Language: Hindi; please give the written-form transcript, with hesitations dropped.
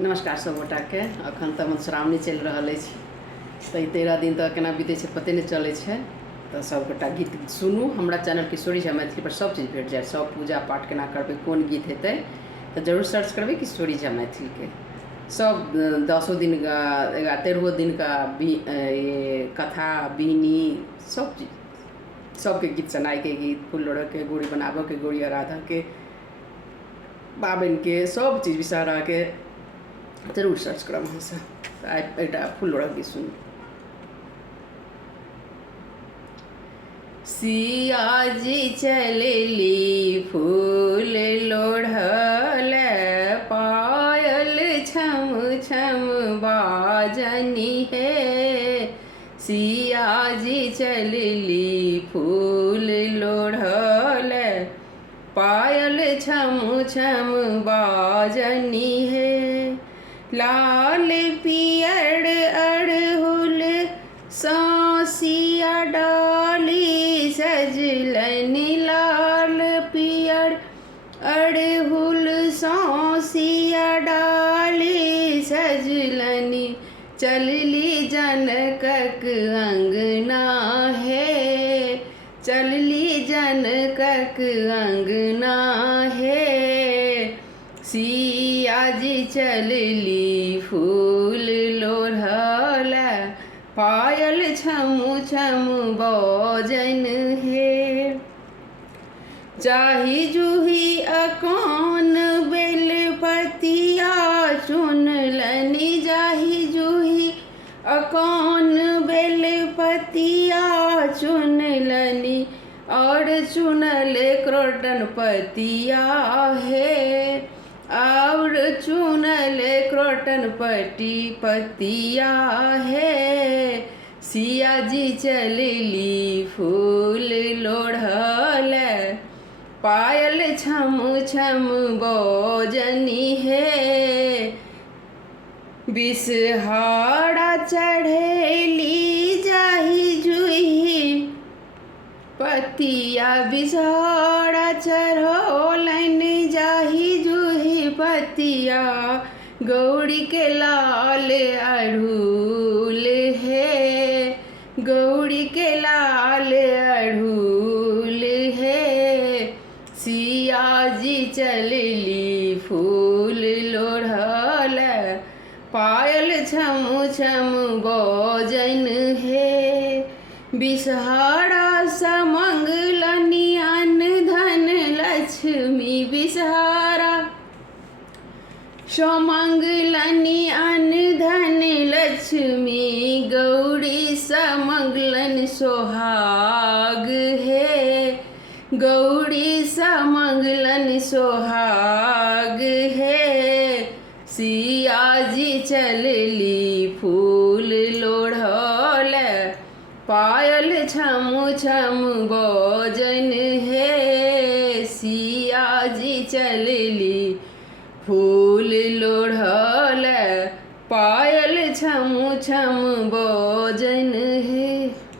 नमस्कार सब गोटा के। अखन तऽ मधुश्रावणी चलि रहल अछि, तऽ 13 दिन तऽ केना बीते छै पते नहीं चलै छै। तऽ सब गोटा गीत सुनू। हमरा चैनल किशोरी झा मैथिली पर सब चीज़ भेट जाए। सब पूजा पाठ केना करबै, कोन गीत हेतै तऽ जरूर सर्च करबै किशोरी झा मैथिली के। सब 10 दिन का 13 दिन का कथा बीनी सब चीज़, सबके गीत, सनाई के गीत, फूल लोढ़ के, गोड़ी बनाबऽ के, गोड़ी आराधऽ के, पाबनि के सब चीज़, विषहरा के जरूर सर्च करब अहाँ सब। आइ फूल लोढ़ गीत सुनू। सिया जी चलली फूल लोढ़ल, पायल छम छम बाजनी है। सिया जी चलली फूल लोढ़ल, पायल छम छम बाजनी है। लाल पियर अड़हुल सांसिया डाली सजलनि, लाल पियर अड़हुल सांसिया डाली सजलनि। चलली जनकक अंगना है, चलली जनकक अंगना है। सिया जी चलली फूल लोढ़ल, पायल छम छम बाजन है। जाहि जूही अकान बेलपतिया चुनलनि, जाहि जूही अकान बेलपतिया चुनलनि। और चुनल क्रोटन पतिया है, और चुनल क्रोटन पतिया है। सिया जी चलली फूल लोढ़ल, पायल छम छम बाजनी है। बिषहारा चढ़ेली जाहि जूही पतिया, बिषहारा चढ़ौलनि जाहि जूही पतिया। गौरी के लाल अड़हुल है, गौरी के लाल अड़हुल है। सिया जी चलली फूल लोढ़ल, पायल छम छम बाजन है। बिषहारा समंगलनि अन्न धन लक्ष्मी, बिषहारा समंगलनि अन्न धन लक्ष्मी। गौरी समंगलन सोहाग है, गौरी समंगलन सोहाग है। सिया जी चलली फूल लोढ़ल, पायल छम छम बाजन है। सिया जी चलली फूल लोढ़ल, पायल छम छम बाजन है।